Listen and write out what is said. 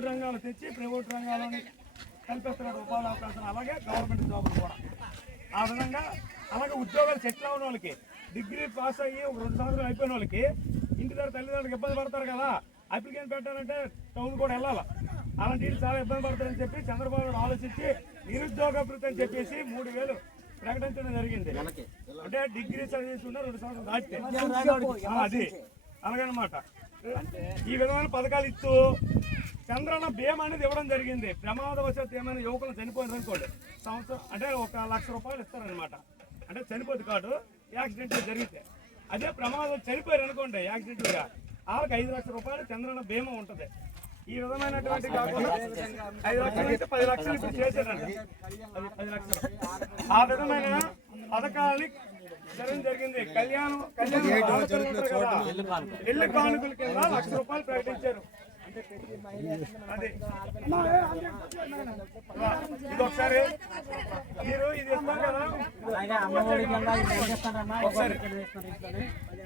Private రంగాలు తెచ్చి private రంగాలని కల్పిస్తున్నాడు ఉపాధి అవకాశం. అలాగే గవర్నమెంట్ జాబులు కూడా ఆ విధంగా. అలాగే ఉద్యోగాలు సెటిల్ అవ్వని వాళ్ళకి, డిగ్రీ పాస్ అయ్యి ఒక 2 సంవత్సరాలు అయిపోయిన వాళ్ళకి ఇంటి దగ్గర తల్లిదండ్రులకు ఇబ్బంది పడతారు కదా, అప్లికేషన్ పెట్టాలంటే టౌన్ కూడా వెళ్ళాలి. అలాంటి చాలా ఇబ్బంది పడతారని చెప్పి చంద్రబాబు నాయుడు ఆలోచించి నిరుద్యోగ అని చెప్పేసి 3,000 ప్రకటించడం జరిగింది. అంటే డిగ్రీ చదివించుకున్న 2 సంవత్సరాలు దాటితే అది అలాగనమాట. ఈ విధమైన పథకాలు ఇస్తూ చంద్రన్న బీమా అనేది ఇవ్వడం జరిగింది. ప్రమాదవశాత్తు ఏమైనా యువకులు చనిపోయింది అనుకోండి, సంవత్సరం అంటే 1 లక్ష రూపాయలు ఇస్తారనమాట. అంటే చనిపోద్ది కాదు, యాక్సిడెంట్ జరిగితే. అదే ప్రమాదం చనిపోయారు అనుకోండి యాక్సిడెంట్గా, వాళ్ళకి 5 లక్షల రూపాయలు చంద్రన్న బీమా ఉంటుంది. ఈ విధమైనటువంటి కాకుండా 5 లక్షలు అయితే 10 లక్షలు ఇప్పుడు చేశారండి. 10 లక్షలు ఆ విధమైన పథకాలని జరగడం జరిగింది. కళ్యాణం ఇల్లు కానుకల కింద 1 లక్ష రూపాయలు ప్రకటించారు. అది ఇది ఒకసారి మీరు ఇది ఇస్తాం కదా ఒకసారి